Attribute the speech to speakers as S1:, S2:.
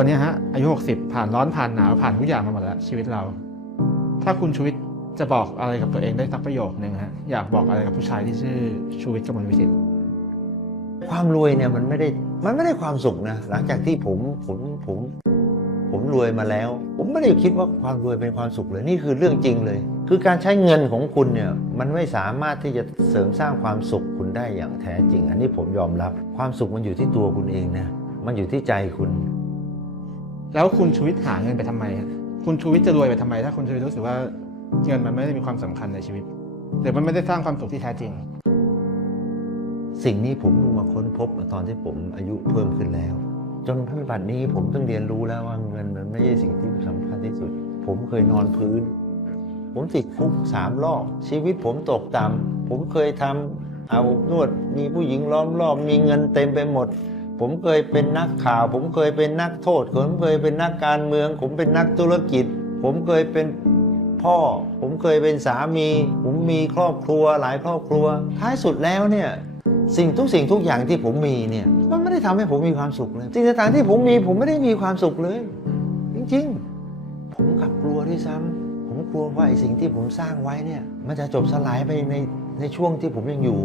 S1: วันนี้ฮะอายุ 60 ผ่านร้อนผ่านหนาวผ่านทุกอย่างมาหมดแล้วชีวิตเรา ถ้าคุณชูวิทย์จะบอกอะไรกับตัวเองได้สักประโยคนึงฮะอยากบอกอะไรกับผู้ชายที่ชื่อชูวิทย์กมลวิสิทธิ์
S2: ความรวยเนี่ยมันไม่ได้มันไม่ได้ความสุขนะหลังจากที่ผมผมผม ผมรวยมาแล้ว ผมไม่ได้คิดว่าความรวยเป็นความสุขเลยนี่คือเรื่องจริงเลย คือการใช้เงินของคุณเนี่ยมันไม่สามารถที่จะเสริมสร้างความสุขคุณได้อย่างแท้จริง อันนี้ผมยอมรับ ความสุขมันอยู่ที่ตัวคุณเองนะมันอยู่ที่ใจคุณ
S1: แล้วคุณชูวิทย์หาเงินไปทำไมฮะคุณชูวิทย์จะรวยไปทำไม ถ้าคุณชูวิทย์รู้สึกว่าเงินมันไม่ได้มีความสำคัญในชีวิตหรือมันไม่ได้สร้างความสุขที่แท้จริง
S2: สิ่งนี้ผมเพิ่งมาค้นพบตอนที่ผมอายุเพิ่มขึ้นแล้ว จนปัจจุบันนี้ผมต้องเรียนรู้แล้วว่าเงินมันไม่ใช่สิ่งที่สำคัญที่สุด ผมเคยนอนพื้น ผมติดคุกสามรอบชีวิตผมตกต่ำผมเคยทำเอานวด มีผู้หญิงล้อมรอบ มีเงินเต็มไปหมด ผมเคยเป็นนักข่าว ผมเคยเป็นนักโทษ ผมเคยเป็นนักการเมือง ผมเป็นนักธุรกิจ ผมเคยเป็นพ่อ ผมเคยเป็นสามี ผมมีครอบครัวหลายครอบครัว ท้ายสุดแล้วเนี่ยสิ่งทุกสิ่งทุกอย่างที่ผมมีเนี่ยมันไม่ได้ทำให้ผมมีความสุขเลยสิ่งต่างๆที่ผมมีผมไม่ได้มีความสุขเลย จริงๆ ผมกลับกลัวด้วยซ้ำผมกลัวว่าไอ้สิ่งที่ผมสร้างไว้เนี่ยมันจะจบสลายไปในในช่วงที่ผมยังอยู่